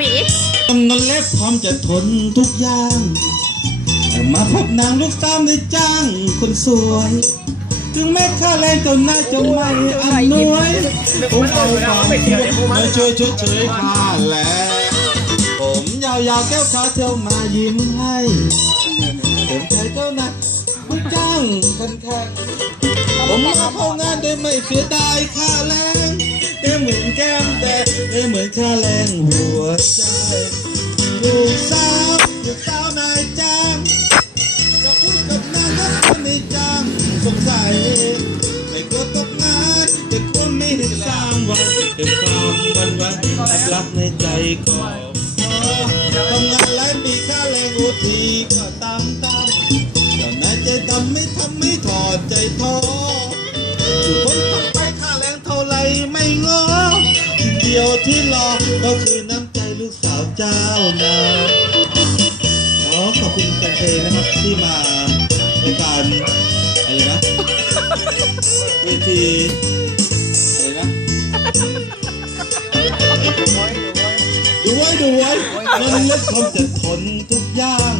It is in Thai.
ผีทำนเล็บพร้อมจะทนทุกอย่างมาพบนางลูกสาวในจ้างคนสวยถึงแม้ค่าแรงเจ้าหน้าจะไม่อำนวยผมเอาความมาช่วยชดเชยค่าแรงผมยาวๆแก้วขาเที่ยวมายิ้มให้ผมใจเจ้านายผู้จ้างคันแข่งผมมาเข้างานโดยไม่เสียดายค่าแรง เหมือนแก้มแต่ไม่เหมือนค่าแรงหัวใจลูกสาวลูกสาวนายจ้างจะพูดกับนางนักนายจ้างสงสัยไม่กลัวตกงานแต่กลัวไม่ได้สร้างวันเก็บความวันวันรักในใจก็พอทำงานหลายปีค่าแรงโอทีก็ตามตามเจ้านายใจดำไม่ทำไม่ถอดใจท้อ ยวที่รอ ก็คือน้ำใจลูกสาวเจ้านายขอขอบคุณแฟนเพลงนะครับที่มาในการอะไรนะเวทีอะไรนะดูไว้ดูไว้ดูไว้มันเล็กคนจะทนทุกอย่าง